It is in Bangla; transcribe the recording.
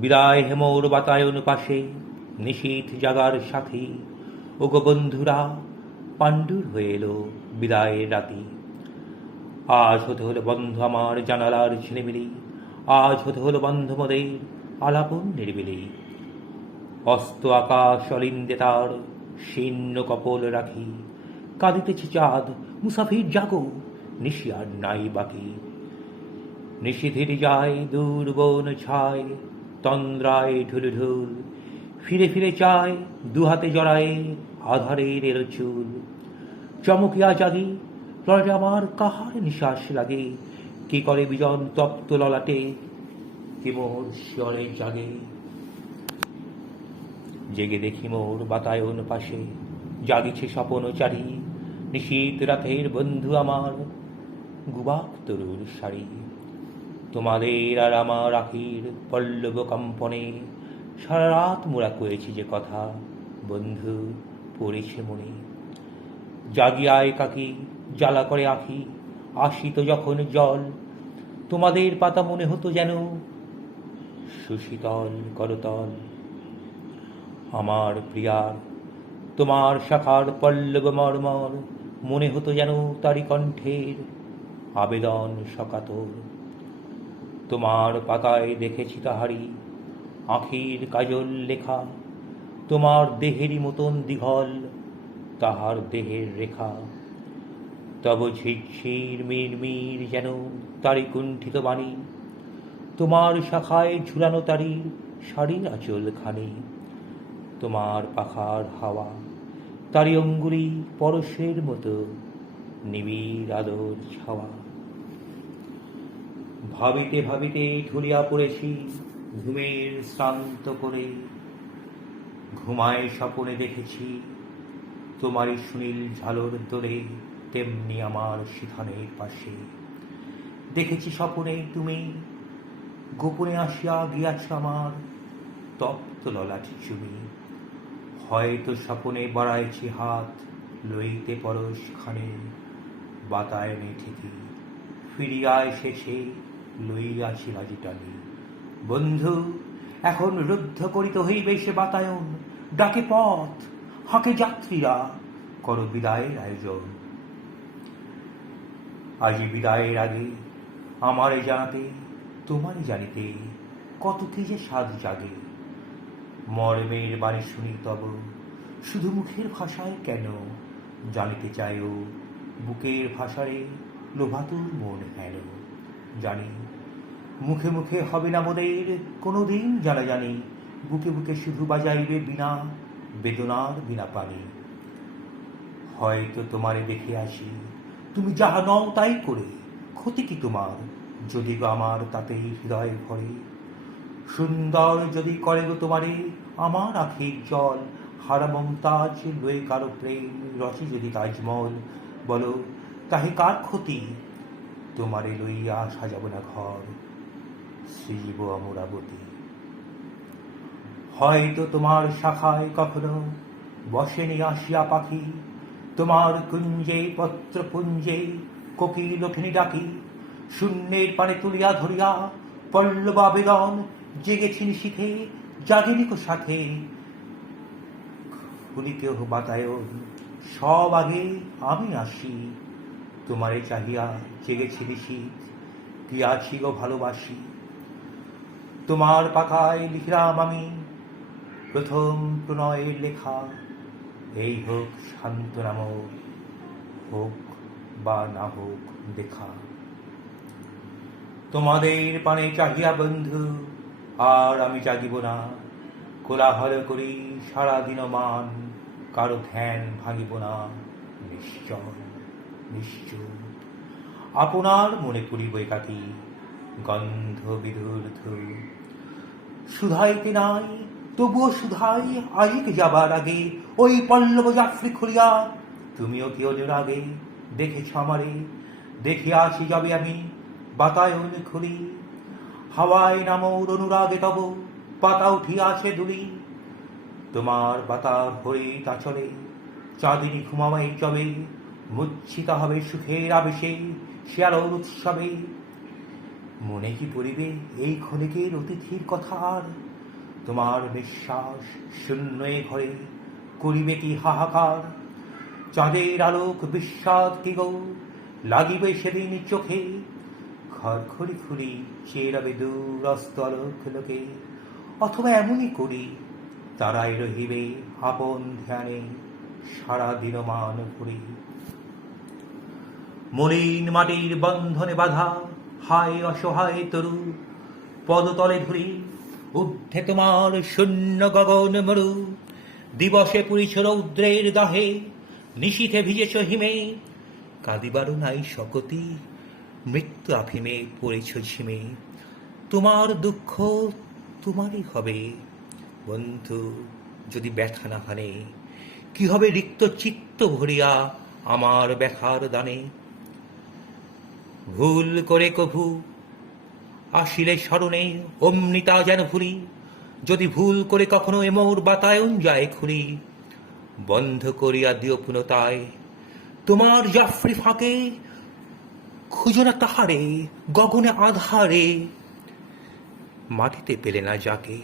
বিদায় হেমোর বাতায়ন পাশে নিশীথ জাগার সাথী। ওগো বন্ধুরা, পাণ্ডুর হয়ে এলো বিদায়ের রাতি। আজ হতে হলো বন্ধ আমার জানালার ঝিলিমিলি, আজ হতে হলো বন্ধ মোদের আলাপন নিরিবিলি। অস্ত আকাশ অলিন্দে তার শীর্ণ কপল রাখি, কাঁদিতেছে চাঁদ মুসাফির জাগো, নিশি আর নাই বাকি। নিশিধির যায় দূর বন ছায়, তন্দ্রায় ঢুলঢুল, ফিরে ফিরে চায় দুহাতে জড়ায়ে আধারের এলো চুল। চমকিয়া জাগি, লড়ে আমার কাহার নিশ্বাস লাগে, কি করে বিজন তপ্ত ললাটে, কি মোর শিয়রে জাগে। জেগে দেখি মোর বাতায়ন পাশে জাগিছে স্বপন চারি, নিশীত রাতের বন্ধু আমার গুবাক তরুর শাড়ি। তোমাদের আর আমার আখির পল্লব কম্পনে সারা রাত মোরা কয়েছি যে কথা, বন্ধু পড়েছে মনে। জাগিয়ায় কাকি জ্বালা করে আঁখি, আসিত যখন জল, তোমাদের পাতা মনে হতো যেন সুশীতল করতল। আমার প্রিয়ার তোমার শাখার পল্লব মর্মর, মনে হতো যেন তারি কণ্ঠের আবেদন সকাতর। তোমার পাতায় দেখেছি তাহারি আঁখির কাজল লেখা, তোমার দেহেরই মতন দীঘল তাহার দেহের রেখা। তব ঝিরঝির মিরমির যেন তারি কুণ্ঠিত বাণী, তোমার শাখায় ঝুলানো তারি শাড়ির আঁচল খানি। তোমার পাখার হাওয়া তারি অঙ্গুলি পরশের মতো নিবিড় আদর ছাওয়া। ভাবিতে ভাবিতে ঢুলিয়া পড়েছি ঘুমের শ্রান্ত করে, ঘুমায় স্বপনে দেখেছি তোমারই সুনীল ঝালর দোলে, তেমনি আমার সিথানের পাশে দেখেছি স্বপনে তুমি গোপনে আসিয়া গিয়াছ আমার তপ্ত ললাটি চুমি। হয়তো স্বপনে বাড়াইছি হাত লইতে পরশ খানে, বাতায়নে ঠিকই ফিরিয়া এসেছে লইয়াছি বাজি টানি। বন্ধু, এখন রুদ্ধ করিতে হইবে সে বাতায়ন, ডাকে পথ হাঁকে যাত্রীরা, করো বিদায়ের আয়োজন। আজি বিদায়ের আগে আমারে জানাতে তোমারে জানিতে কত কি যে সাধ জাগে। মর্মের বাণী শুনি তব শুধু মুখের ভাষায় কেন, জানিতে চাইও বুকের ভাষারে লোভাতুর মন হেন। জানি মুখে মুখে হবে না মোদের কোনোদিন জানা জানি, বুকে বুকে শুধু বাজাইবে বিনা বেদনার বিনা পানি। হয়তো তোমারে দেখে আসি, তুমি যাহা নও তাই করে, ক্ষতি কি তোমার যদি গো আমার তাতেই হৃদয় ভরে। সুন্দর যদি করে গো তোমারে আমার আখির জল, হারা মমতাজ লয়ে কারো প্রেম রসে যদি তাজমল, বলো তাহে কার ক্ষতি, তোমারে লইয়া সাজাব না ঘর শ্রীজীব অমরাবতী। হয়তো তোমার শাখায় কখনো বসেনি আসিয়া পাখি, তোমার কুঞ্জে পত্রপুঞ্জে কোকিল ওঠেনি ডাকি। শূন্যের পানে তুলিয়া ধরিয়া পল্লব আবেদন, জেগেছি নিশীথে জাগিনি কো সাথে। খুলিতেও বাতায়ন সব আগে আমি আসি, তোমারে চাহিয়া জেগেছি নিশীথ পিয়াছি গো ভালোবাসি। তোমার পাতায় লিখিলাম আমি প্রথম প্রণয়ের লেখা, এই হোক শান্তনাম হোক বা না হোক দেখা। তোমাদের পানে চাহিয়া বন্ধু আর আমি জাগিব না, কোলাহল করি সারাদিন মান, কারো ধ্যান ভাঙিব না, নিশ্চল নিশ্চুপ আপনার মনে পড়িব একাকী গন্ধ বিধুর ধূপ। শুধাইতে নাই তবুও শুধাই আইক যাবার আগে, ওই পল্লব জাফরি খুলিয়া তুমিও কি অনুরাগে দেখেছ আমারে। দেখিয়া আছি যাবে আমি বাতায়ন খুলি, হাওয়ায় নামোর অনুরাগে তব পাতা উঠিয়া আছে দুলি। তোমার বাতার হয়ে তাচলে চাঁদিনী ঘুমামাই চবে, মূর্ছিতা হবে সুখের আবেশে শিয়ালোর উৎসবে। মনে কি পড়িবে এই ক্ষণিকের অতিথির কথা আর? তোমার বিশ্বাস শূন্য এ ঘরে করিবে কি হাহাকার? চাঁদের আলোক বিস্বাদ কি গো লাগিবে সেদিন চোখে, খড়খড়ি খুলি চেয়ে রবে দূরস্ত আলোক লোকে। অথবা এমনই করি তারাই রহিবে আপন ধ্যানে সারা দিনমান ঘুরি। মলিন মাটির বন্ধনে বাধা হায় অসহায় তরু, পদতলে ধরি ঊর্ধ্বে তোমার শূন্য গগন মরু। দিবসে পুরিছ রৌদ্রের দাহে, নিশীথে ভিজেছ হিমে, কাঁদিবারও নাই শকতি মৃত্যু আফিমে পড়েছ ঝিমে। তোমার দুঃখ তোমারই হবে বন্ধু যদি ব্যথা না হানে, কি হবে রিক্ত চিত্ত ভরিয়া আমার ব্যথার দানে। ভুল করে কভু আসিলে স্মরণে অমৃতা যেন ভুলি, যদি ভুল করে কখনো এমোর বাতায়ন যায় খুলি, বন্ধ করিয়া দিও পুনতায় তোমার জাফরি ফাঁকে। খুঁজো না তাহারে গগনে আধারে, মাটিতে পেলে না যাকে।